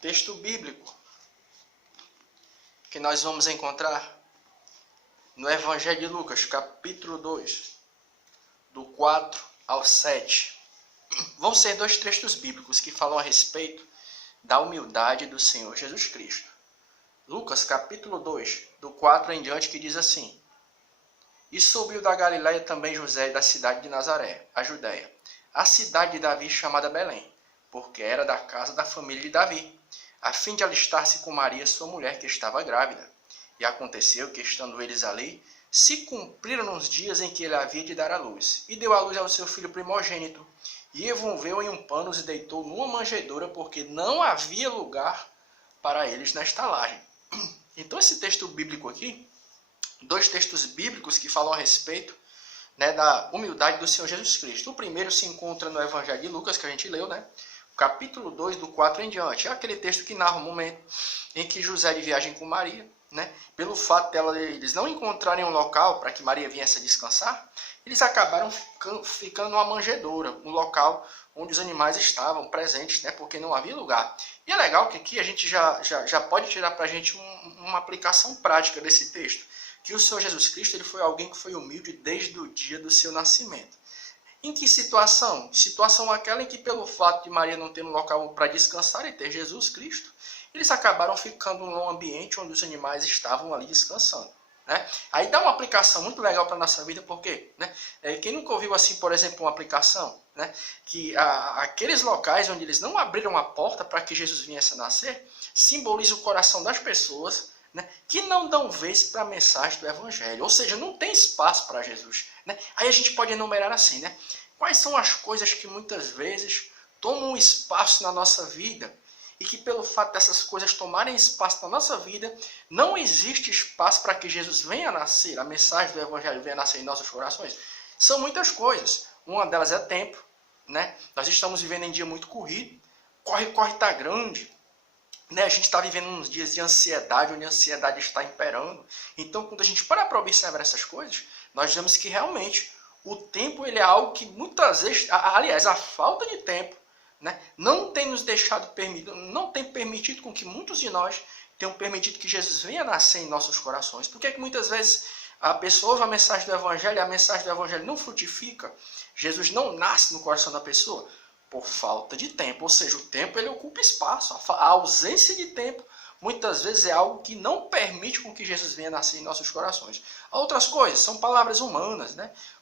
Texto bíblico que nós vamos encontrar no Evangelho de Lucas, capítulo 2, do 4 ao 7. Vão ser dois textos bíblicos que falam a respeito da humildade do Senhor Jesus Cristo. Lucas, capítulo 2, do 4 em diante, que diz assim: E subiu da Galiléia também José da cidade de Nazaré, a Judéia, a cidade de Davi chamada Belém, porque era da casa da família de Davi, a fim de alistar-se com Maria, sua mulher, que estava grávida. E aconteceu que, estando eles ali, se cumpriram os dias em que ele havia de dar à luz, e deu à luz ao seu filho primogênito, e envolveu em um pano e deitou numa manjedoura, porque não havia lugar para eles na estalagem. Então esse texto bíblico aqui, dois textos bíblicos que falam a respeito, da humildade do Senhor Jesus Cristo. O primeiro se encontra no Evangelho de Lucas, que a gente leu, capítulo 2, do 4 em diante. É aquele texto que narra o momento em que José de viagem com Maria, pelo fato eles não encontrarem um local para que Maria viesse a descansar, eles acabaram ficando numa manjedoura, um local onde os animais estavam presentes, porque não havia lugar. E é legal que aqui a gente já pode tirar para a gente uma aplicação prática desse texto, que o Senhor Jesus Cristo ele foi alguém que foi humilde desde o dia do seu nascimento. Em que situação? Situação aquela em que, pelo fato de Maria não ter um local para descansar e ter Jesus Cristo, eles acabaram ficando num ambiente onde os animais estavam ali descansando. Aí dá uma aplicação muito legal para a nossa vida, porque quem nunca ouviu assim, por exemplo, uma aplicação, que aqueles locais onde eles não abriram a porta para que Jesus viesse a nascer, simboliza o coração das pessoas, que não dão vez para a mensagem do Evangelho, ou seja, não tem espaço para Jesus. Aí a gente pode enumerar assim, quais são as coisas que muitas vezes tomam espaço na nossa vida e que pelo fato dessas coisas tomarem espaço na nossa vida, não existe espaço para que Jesus venha a nascer, a mensagem do Evangelho venha a nascer em nossos corações? São muitas coisas. Uma delas é tempo. Nós estamos vivendo em dia muito corrido, corre está grande. A gente está vivendo uns dias de ansiedade, onde a ansiedade está imperando. Então, quando a gente para observar essas coisas, nós vemos que realmente o tempo ele é algo que muitas vezes, aliás, a falta de tempo, não tem nos deixado permitido, não tem permitido com que muitos de nós tenham permitido que Jesus venha nascer em nossos corações. Por que muitas vezes a pessoa ouve a mensagem do Evangelho e a mensagem do Evangelho não frutifica? Jesus não nasce no coração da pessoa por falta de tempo, ou seja, o tempo ele ocupa espaço. A ausência de tempo muitas vezes é algo que não permite com que Jesus venha nascer em nossos corações. Outras coisas são palavras humanas.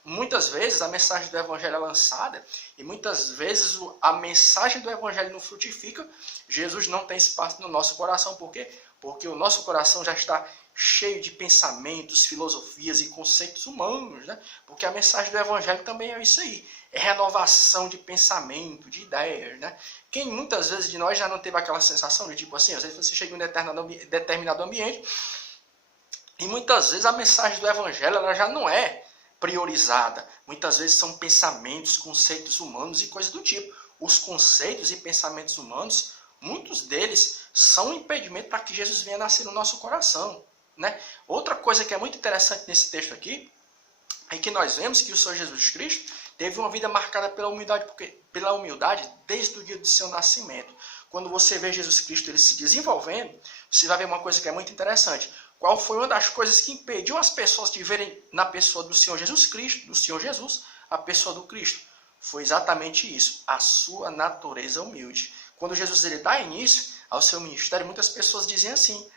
Muitas vezes a mensagem do Evangelho é lançada e muitas vezes a mensagem do Evangelho não frutifica. Jesus não tem espaço no nosso coração. Por quê? Porque o nosso coração já está cheio de pensamentos, filosofias e conceitos humanos. Porque a mensagem do Evangelho também é isso aí. É renovação de pensamento, de ideias. Quem muitas vezes de nós já não teve aquela sensação de tipo assim, às vezes você chega em um determinado ambiente e muitas vezes a mensagem do Evangelho ela já não é priorizada. Muitas vezes são pensamentos, conceitos humanos e coisas do tipo. Os conceitos e pensamentos humanos, muitos deles são um impedimento para que Jesus venha nascer no nosso coração. Outra coisa que é muito interessante nesse texto aqui é que nós vemos que o Senhor Jesus Cristo teve uma vida marcada pela humildade desde o dia do seu nascimento. Quando você vê Jesus Cristo ele se desenvolvendo, você vai ver uma coisa que é muito interessante. Qual foi uma das coisas que impediu as pessoas de verem na pessoa do Senhor Jesus Cristo, do Senhor Jesus, a pessoa do Cristo? Foi exatamente isso, a sua natureza humilde. Quando Jesus ele dá início ao seu ministério, muitas pessoas diziam assim,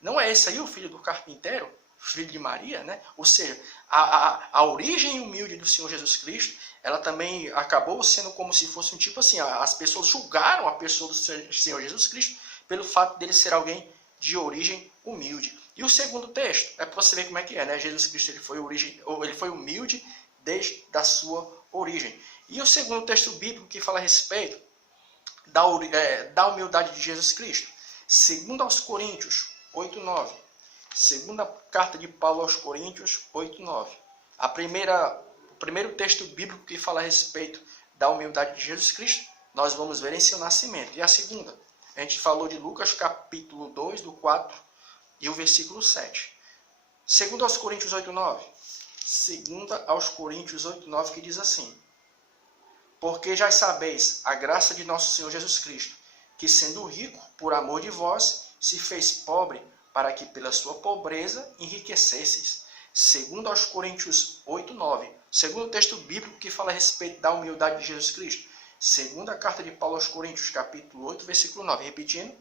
não é esse aí o filho do carpinteiro, filho de Maria? Ou seja, a origem humilde do Senhor Jesus Cristo, ela também acabou sendo como se fosse um tipo assim, as pessoas julgaram a pessoa do Senhor Jesus Cristo pelo fato dele ser alguém de origem humilde. E o segundo texto, é para você ver como é que é, Jesus Cristo ele foi humilde desde a sua origem. E o segundo texto bíblico que fala a respeito da humildade de Jesus Cristo, segundo aos Coríntios 8:9. Segunda carta de Paulo aos Coríntios 8:9. O primeiro texto bíblico que fala a respeito da humildade de Jesus Cristo, nós vamos ver em seu nascimento. E a segunda, a gente falou de Lucas capítulo 2, do 4 e o versículo 7. Segunda aos Coríntios 8:9. Segunda aos Coríntios 8:9, que diz assim: Porque já sabeis a graça de nosso Senhor Jesus Cristo, que sendo rico, por amor de vós, se fez pobre, para que pela sua pobreza enriquecesseis. Segundo aos Coríntios 8, 9. Segundo o texto bíblico que fala a respeito da humildade de Jesus Cristo. Segunda carta de Paulo aos Coríntios, capítulo 8, versículo 9. Repetindo,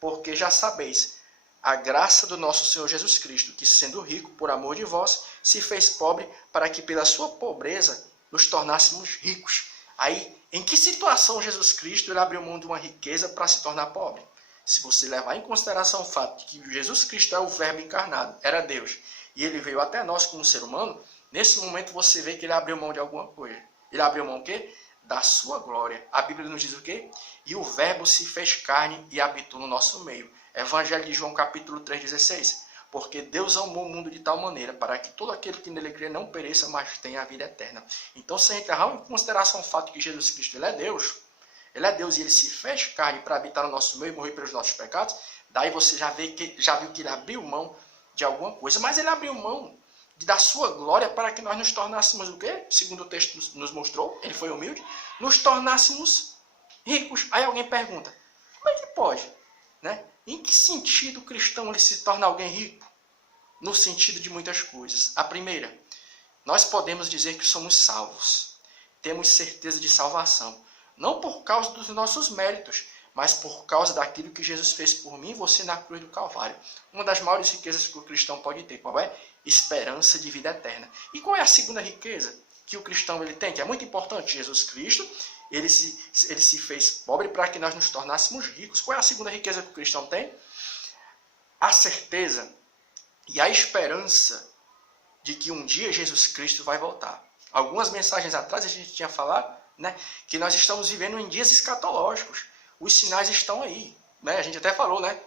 porque já sabeis a graça do nosso Senhor Jesus Cristo, que sendo rico, por amor de vós, se fez pobre, para que pela sua pobreza nos tornássemos ricos. Aí, em que situação Jesus Cristo ele abriu mão de uma riqueza para se tornar pobre? Se você levar em consideração o fato de que Jesus Cristo é o Verbo encarnado, era Deus, e ele veio até nós como ser humano, nesse momento você vê que ele abriu mão de alguma coisa. Ele abriu mão o quê? Da sua glória. A Bíblia nos diz o quê? E o Verbo se fez carne e habitou no nosso meio. Evangelho de João, capítulo 3,16. Porque Deus amou o mundo de tal maneira para que todo aquele que nele crê não pereça, mas tenha a vida eterna. Então, se a gente levar em consideração o fato de que Jesus Cristo ele é Deus e ele se fez carne para habitar no nosso meio e morrer pelos nossos pecados, daí você já viu que ele abriu mão de alguma coisa, mas ele abriu mão da sua glória para que nós nos tornássemos o quê? Segundo o texto nos mostrou, ele foi humilde, nos tornássemos ricos. Aí alguém pergunta, como é que pode? Né? Em que sentido o cristão ele se torna alguém rico? No sentido de muitas coisas. A primeira, nós podemos dizer que somos salvos. Temos certeza de salvação. Não por causa dos nossos méritos, mas por causa daquilo que Jesus fez por mim e você na cruz do Calvário. Uma das maiores riquezas que o cristão pode ter, qual é? Esperança de vida eterna. E qual é a segunda riqueza que o cristão ele tem? Que é muito importante. Jesus Cristo, ele se fez pobre para que nós nos tornássemos ricos. Qual é a segunda riqueza que o cristão tem? A certeza e a esperança de que um dia Jesus Cristo vai voltar. Algumas mensagens atrás a gente tinha falado, né, que nós estamos vivendo em dias escatológicos. Os sinais estão aí. Né? A gente até falou, né?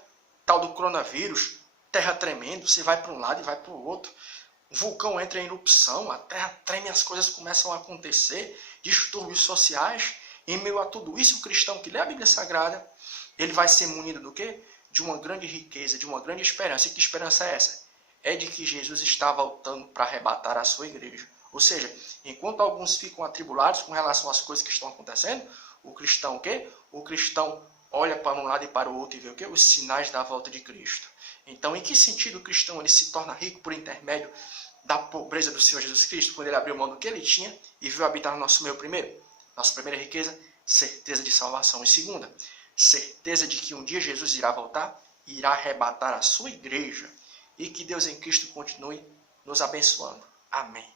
Tal do coronavírus, terra tremendo, você vai para um lado e vai para o outro. O vulcão entra em erupção, a terra treme, as coisas começam a acontecer, distúrbios sociais. Em meio a tudo isso, o cristão que lê a Bíblia Sagrada, ele vai ser munido do quê? De uma grande riqueza, de uma grande esperança. E que esperança é essa? É de que Jesus está voltando para arrebatar a sua igreja. Ou seja, enquanto alguns ficam atribulados com relação às coisas que estão acontecendo, o cristão o quê? O cristão olha para um lado e para o outro e vê o quê? Os sinais da volta de Cristo. Então, em que sentido o cristão ele se torna rico por intermédio da pobreza do Senhor Jesus Cristo, quando ele abriu mão do que ele tinha e veio habitar no nosso meio primeiro? Nossa primeira riqueza, certeza de salvação. E segunda, certeza de que um dia Jesus irá voltar e irá arrebatar a sua igreja. E que Deus em Cristo continue nos abençoando. Amém.